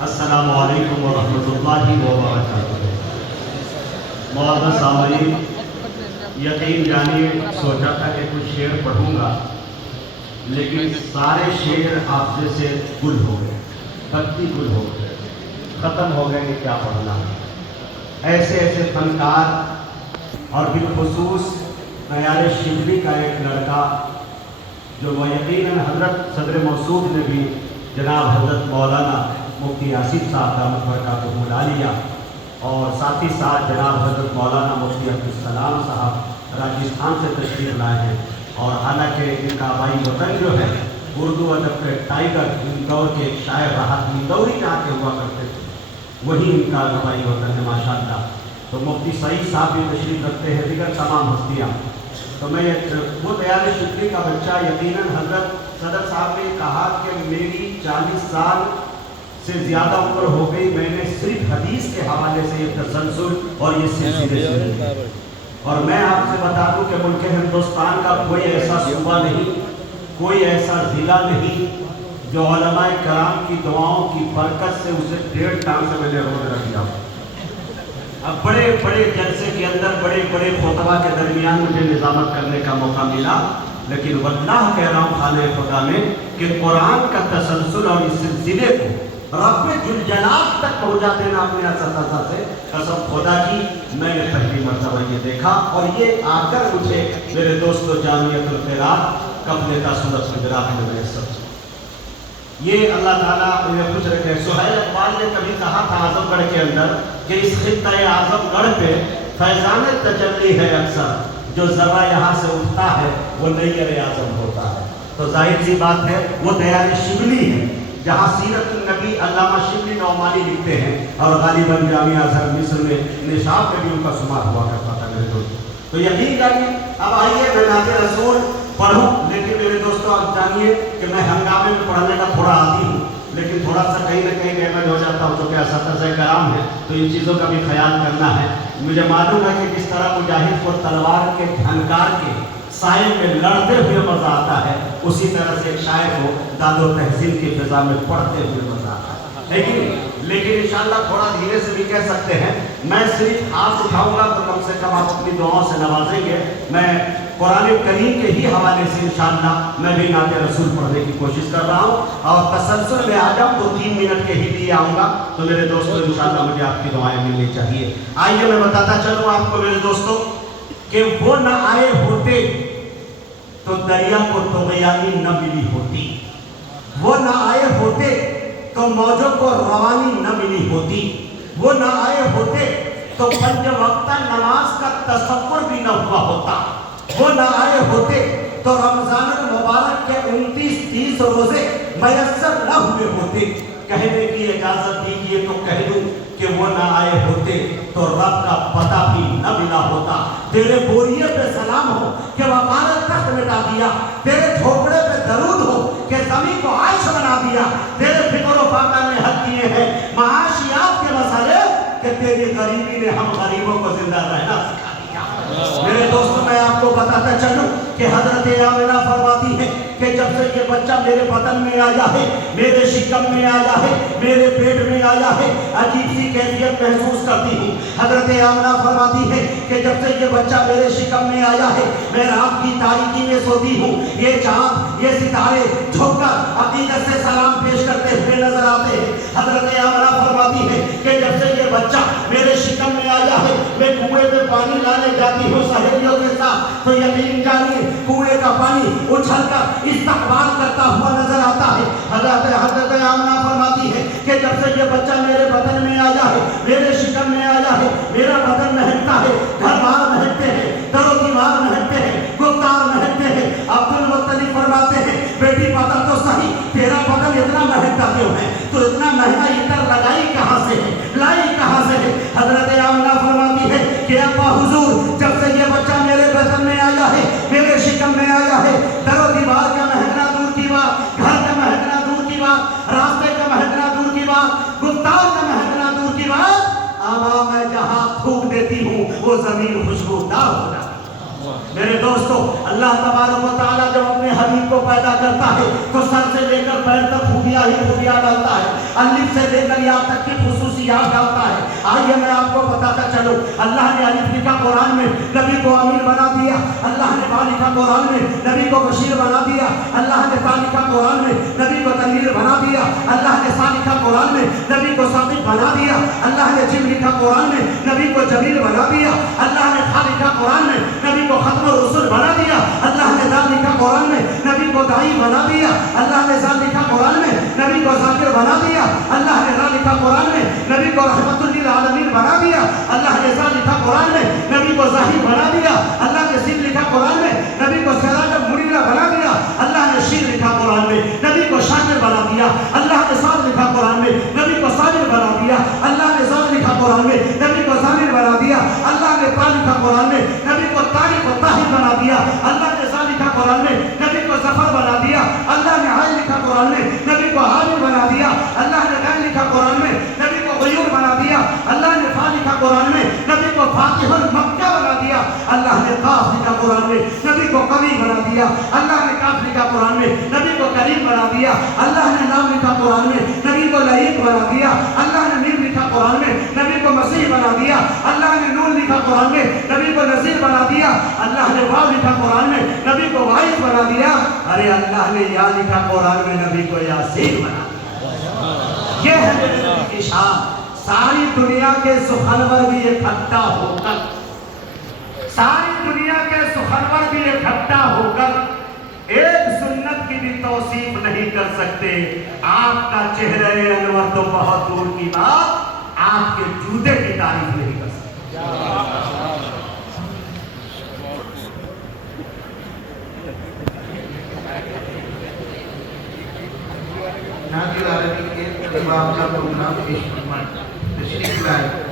السلام علیکم ورحمۃ اللہ وبرکاتہ۔ معزز سامعین، یقین جانیے سوچا تھا کہ کچھ شعر پڑھوں گا، لیکن سارے شعر حافظے سے گل ہو گئے، بتی گل ہو گئے، ختم ہو گئے کہ کیا پڑھنا۔ ایسے ایسے فنکار اور بالخصوص معیار شبلی کا ایک لڑکا جو یقیناً حضرت صدر موصوف نے بھی جناب حضرت مولانا مفتی آصف صاحب دامت برکاتہ بلا لیا، اور ساتھ ہی ساتھ جناب حضرت مولانا مفتی عبدالسلام صاحب راجستھان سے تشریف لائے ہیں، اور حالانکہ ان کا آبائی وطن جو ہے اردو ادب کے ٹائیگر ان دور کے ایک شاعر راحت مندوری جہاں کے ہوا کرتے تھے، وہی ان کا آبائی وطن ہے ماشاءاللہ۔ تو مفتی سعید صاحب بھی تشریف رکھتے ہیں، دیگر تمام ہستیاں۔ تو میں وہ معیار شبلی کا بچہ، یقیناً حضرت صدر صاحب نے کہا کہ میری 40 سال سے زیادہ عمر ہو گئی، میں نے صرف حدیث کے حوالے سے یہ تسلسل اور یہ سلسلے سنے، اور میں آپ سے بتا دوں کہ ملک ہندوستان کا کوئی ایسا صوبہ نہیں، کوئی ایسا ضلع نہیں جو علماء کرام کی دعاؤں کی برکت سے اسے 1.5 ٹانگ سے میں نے روز رکھ دیا۔ اب بڑے بڑے جلسے کے اندر بڑے بڑے خطبہ کے درمیان مجھے نظامت کرنے کا موقع ملا، لیکن واللہ کہہ رہا ہوں خانہ خدا میں کہ قرآن کا تسلسل اور اس سلسلے کو رب جلال تک پہنچا دینا اپنے اساتذہ سے، قسم خدا کی میں نے پہلی مرتبہ یہ دیکھا، اور یہ آ کر مجھے میرے دوستو جامعۃ القرآن قبل کا سورۃ حجرات میں میسر، یہ اللہ تعالیٰ انہیں خوش رکھے۔ سہیل اقبال نے کبھی کہا تھا اعظم گڑھ کے اندر کہ اس خطہ اعظم گڑھ پہ فیضان تجلی ہے اکثر، جو ذرہ یہاں سے اٹھتا ہے وہ نیر اعظم ہوتا ہے۔ تو ظاہر سی بات ہے وہ معیار شبلی ہے، جہاں سیرت النبی علامہ شبلی نعمانی لکھتے ہیں، اور غالباً جامعہ ازہر مصر میں نصاب میں بھی ان کا شمار ہوا کرتا تھا میرے دوست۔ تو یقین جانیے، اب آئیے میں نعت رسول پڑھوں، لیکن میرے دوستو آپ جانیے کہ میں ہنگامے میں پڑھنے کا تھوڑا عادی ہوں، لیکن تھوڑا سا کہیں نہ کہیں ڈیمیج ہو جاتا ہوں، چونکہ اساتذہ کرام ہے تو ان چیزوں کا بھی خیال کرنا ہے۔ مجھے معلوم ہے کہ کس طرح مجاہد کو تلوار کے جھنکار کے سائے میں لڑتے ہوئے مزہ آتا ہے، اسی طرح سے ایک شاعر کو داد و تحسین کی فضا میں پڑھتے ہوئے مزہ آتا ہے، لیکن انشاءاللہ تھوڑا دھیرے سے بھی کہہ سکتے ہیں۔ میں صرف ہاتھ اٹھاؤں گا تو کم سے کم آپ اپنی دعاؤں سے نوازیں گے۔ میں قرآن کریم کے ہی حوالے سے انشاءاللہ میں بھی نعت رسول پڑھنے کی کوشش کر رہا ہوں، اور تسلسل میں آ جاؤں تو 3 منٹ کے ہی لیے آؤں گا، تو میرے دوستو انشاءاللہ مجھے آپ کی دعائیں ملنی چاہیے۔ آئیے میں بتاتا چلوں آپ کو میرے دوستو کہ وہ نہ آئے ہوتے تو دریا کو طغیانی نہ ملی ہوتی، وہ نہ آئے ہوتے تو موجوں کو روانی نہ ملی ہوتی، وہ نہ آئے ہوتے تو 5 وقتہ نماز کا تصور بھی نہ ہوا ہوتا، وہ نہ آئے ہوتے تو رمضان المبارک کے 29-30 روزے میسر نہ ہوئے ہوتے۔ کہنے کی اجازت دیجیے تو کہہ دوں کہ وہ نہ آئے ہوتے تو رب کا پتہ بھی نہ ملا ہوتا۔ تیرے بوریے پہ سلام ہو کہ وقارت تخت مٹا دیا، تیرے جھوپڑے پہ درود ہو کہ زمین کو عرش بنا دیا، تیرے فکر و فاقہ نے حل کیے ہیں معاشیات کے مسئلے کہ تیری غریبی نے ہم غریبوں کو زندہ رہنا سکھا دیا۔ میرے دوستوں میں آپ کو بتاتا چلوں کہ حضرت آمنہ فرماتی ہے کہ جب سے یہ بچہ میرے بدن میں آیا ہے، میرے شکم میں آیا ہے، میرے پیٹ میں آیا ہے، عجیب سی کیفیت محسوس کرتی ہوں۔ حضرت آمنہ فرماتی ہے کہ جب سے یہ بچہ میرے شکم میں آیا ہے، میں رات کی تاریکی میں سوتی ہوں، یہ چاند یہ ستارے جھک کر عقیدت سے سلام پیش کرتے ہوئے نظر آتے ہیں۔ حضرت آمنہ فرماتی ہے کہ جب سے یہ بچہ میرے شکم میں آیا ہے، میں کنویں میں پانی لانے جاتی ہوں سہیلیوں کے ساتھ، تو یقین جانیے کنویں کا پانی اچھل کر استقبال کرتا ہوا نظر آتا ہے۔ حضرت آمنہ فرماتی ہے کہ جب سے یہ بچہ میرے بدن میں آیا ہے، میرے شکم میں آیا ہے، میرا بدن مہکتا ہے، گھر بار مہکتے ہیں، در و دیوار مہکتے ہیں، گفتار مہکتے ہیں۔ عبد المطلب فرماتے ہیں بیٹی پتا تو صحیح تیرا بدن اتنا مہکتا کیوں ہے، تو اتنا مہنگا عطر لگائی کہاں سے ہے، لائی کہاں سے ہے؟ حضرت آمنہ فرماتی ہے کہ ابا حضور جب سے یہ بچہ میرے بدن میں آیا ہے، میرے شکم میں آیا ہے، در و دیوار کا مہکنا دور کی بات، گھر کا مہکنا دور کی بات، راستے کا مہکنا دور کی وہ زمین خوشبودار ہو جاتی ہے۔ میرے دوستو، اللہ تبارک و تعالیٰ جب اپنے حبیب کو پیدا کرتا ہے تو سر سے لے کر پیر تک خوبیاں ہی خوبیاں ڈالتا ہے، الف سے لے کر یا تک کی خصوصیات ڈالتا ہے۔ آئیے میں آپ کو بتاتا چلوں، اللہ نے الف لکھا قرآن میں، نبی کو امین بنا دیا۔ اللہ نے با لکھا قرآن میں، نبی کو بشیر بنا دیا۔ اللہ نے تا لکھا قرآن میں، نبی کو تنویر بنا دیا۔ اللہ نے سا لکھا قرآن میں، نبی کو ثابت بنا دیا۔ اللہ نے جیم لکھا قرآن میں، نبی کو جمیل بنا دیا۔ اللہ نے خا لکھا قرآن میں، نبی کو ختم الرسل بنا دیا۔ اللہ نے دال لکھا قرآن میں، نبی کو دائی بنا دیا۔ اللہ نے زال لکھا قرآن میں، نبی کو ذاکر بنا دیا۔ اللہ نے را لکھا قرآن میں، نبی کو رحمت للعالمین بنا دیا۔ اللہ نے زا لکھا قرآن میں، نبی کو ظاہر بنا دیا۔ اللہ نے سین لکھا قرآن میں، نبی کو سراج منیرہ بنا دیا۔ اللہ نے شین لکھا قرآن میں، نبی کو شاکر بنا دیا۔ اللہ نے صاد لکھا قرآن میں، نبی کو صابر بنا دیا۔ اللہ نے زاد لکھا قرآن میں، نبی کو ضامر بنا دیا۔ اللہ نے تا لکھا قرآن میں، نبی کو طارق و طاہر بنا دیا۔ اللہ نے زا لکھا قرآن میں، نبی کو ظفر بنا دیا۔ اللہ نے عین لکھا قرآن میں، نبی کو حامد بنا دیا۔ اللہ نے غین لکھا قرآن میں، نبی کو غیور بنا دیا۔ اللہ نے فا لکھا قرآن میں، نبی کو فاتح مکہ بنا دیا۔ اللہ نے قاف لکھا قرآن میں، نبی کو قوی بنا دیا۔ اللہ نے کاف لکھا قرآن میں، نبی کو کریم بنا دیا۔ اللہ نے لام لکھا قرآن میں، نبی کو لعیق بنا دیا۔ اللہ نے میم لکھا قرآن میں، نبی کو مسیح بنا دیا۔ اللہ نے نون لکھا قرآن میں، نبی کو نذیر بنا دیا۔ اللہ نے واو لکھا قرآن میں، نبی کو واعظ بنا دیا۔ ارے اللہ نے یا لکھا قرآن میں، نبی کو یاسین بنا دیا۔ یہ ہے میرے نبی کی شان۔ ساری دنیا کے سخنور بھی اکٹھا ہو کر، ساری دنیا کے سخنور بھی اکٹھا ہو کر ایک سنت کی بھی توصیف نہیں کر سکتے۔ آپ کا چہرہ انور تو بہت دور کی بات، آپ کے جوتے کی تعریف نہیں کر سکتے۔ ناظر عربی کے امام کا پروگرام پیش فرمائیں، تشریف لائیں۔